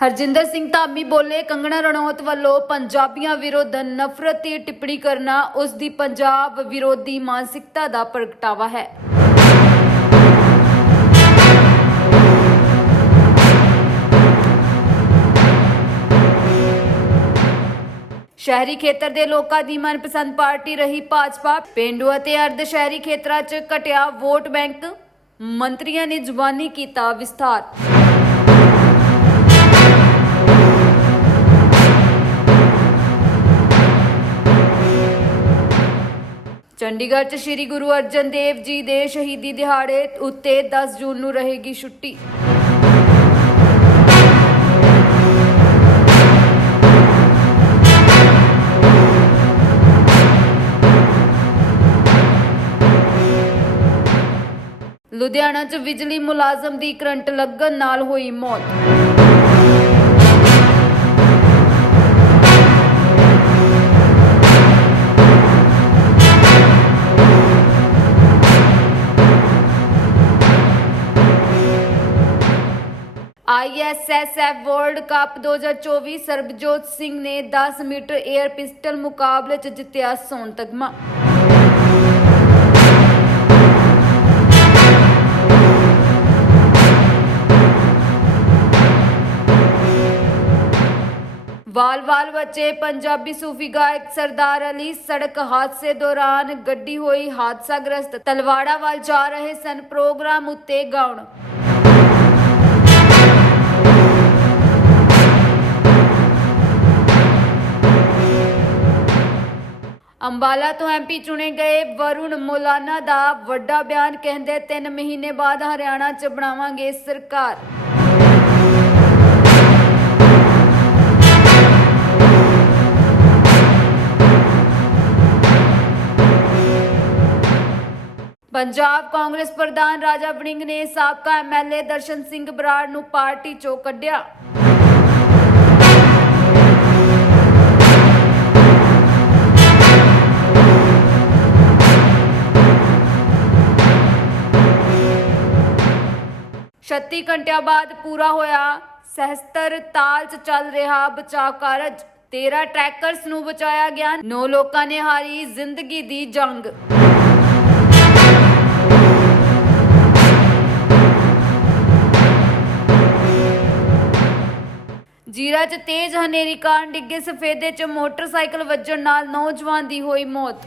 ਹਰਜਿੰਦਰ ਸਿੰਘ ਧਾਮੀ ਬੋਲੇ, ਕੰਗਣਾ ਰਣੌਤ ਵੱਲੋਂ ਪੰਜਾਬੀਆਂ ਵਿਰੁੱਧ ਨਫ਼ਰਤ ਦੀ ਟਿੱਪਣੀ ਕਰਨਾ ਉਸ ਦੀ ਪੰਜਾਬ ਵਿਰੋਧੀ ਮਾਨਸਿਕਤਾ ਦਾ ਪ੍ਰਗਟਾਵਾ ਹੈ। ਸ਼ਹਿਰੀ ਖੇਤਰ ਦੇ ਲੋਕਾਂ ਦੀ ਮਨਪਸੰਦ ਪਾਰਟੀ ਰਹੀ ਭਾਜਪਾ। ਪਿੰਡੂ ਅਤੇ ਅਰਧ ਸ਼ਹਿਰੀ ਖੇਤਰਾਂ 'ਚ ਘਟਿਆ ਵੋਟ ਬੈਂਕ ਮੰਤਰੀਆਂ ਨੇ ਜ਼ੁਬਾਨੀ ਕੀਤਾ ਵਿਸਥਾਰ। ਚੰਡੀਗੜ੍ਹ 'ਚ ਸ੍ਰੀ ਗੁਰੂ ਅਰਜਨ ਦੇਵ ਜੀ ਦੇ ਸ਼ਹੀਦੀ ਦਿਹਾੜੇ ਉੱਤੇ 10 ਜੂਨ ਨੂੰ ਰਹੇਗੀ ਛੁੱਟੀ। ਲੁਧਿਆਣਾ 'ਚ ਬਿਜਲੀ ਮੁਲਾਜ਼ਮ ਦੀ ਕਰੰਟ ਲੱਗਣ ਨਾਲ ਹੋਈ ਮੌਤ। ISSF world cup 2024 Sarabjot Singh ਨੇ 10 ਮੀਟਰ 에ਅਰ ਪਿਸਟਲ ਮੁਕਾਬਲੇ 'ਚ ਜਿੱਤਿਆ ਸੋਨ ਤਗਮਾ। ਵਾਲ ਵਾਲ ਬੱਚੇ ਪੰਜਾਬੀ ਸੂਫੀ ਗਾਇਕ ਸਰਦਾਰ ਅਲੀ ਸੜਕ ਹਾਦਸੇ ਦੌਰਾਨ ਗੱਡੀ ਹੋਈ ਹਾਦਸਾਗ੍ਰਸਤ। ਤਲਵਾੜਾ ਵੱਲ ਜਾ ਰਹੇ ਸਨ ਪ੍ਰੋਗਰਾਮ ਉੱਤੇ ਗਾਉਣ। ਅੰਬਾਲਾ ਤੋਂ ਐਮਪੀ ਚੁਣੇ ਗਏ ਵਰੁਣ ਮੋਲਾਨਾ ਦਾ ਵੱਡਾ ਬਿਆਨ ਕਹਿੰਦੇ 3 ਮਹੀਨੇ ਬਾਅਦ ਹਰਿਆਣਾ 'ਚ ਬਣਾਵਾਂਗੇ ਸਰਕਾਰ। ਪੰਜਾਬ ਕਾਂਗਰਸ ਪ੍ਰਧਾਨ ਰਾਜਾ ਵੜਿੰਗ ਨੇ ਸਾਬਕਾ ਐਮਐਲਏ ਦਰਸ਼ਨ ਸਿੰਘ ਬਰਾੜ ਨੂੰ ਪਾਰਟੀ ਚੋਂ ਕੱਢਿਆ। ਛੱਤੀ ਘੰਟਿਆਂ ਬਾਅਦ ਪੂਰਾ ਹੋਇਆ। ਸਹਸਤਰ ਤਾਲ 'ਚ ਚੱਲ ਰਿਹਾ ਬਚਾਅ ਕਾਰਜ। 13 ਟਰੈਕਰਸ ਨੂੰ ਬਚਾਇਆ ਗਿਆ। 9 ਲੋਕਾਂ ਨੇ ਹਾਰੀ ਜ਼ਿੰਦਗੀ ਦੀ ਜੰਗ। ਜੀਰਾ 'ਚ ਤੇਜ਼ ਹਨੇਰੀ ਕਾਰਨ ਡਿੱਗੇ ਸਫੇਦੇ 'ਚ ਮੋਟਰਸਾਈਕਲ ਵੱਜਣ ਨਾਲ ਨੌਜਵਾਨ ਦੀ ਹੋਈ ਮੌਤ।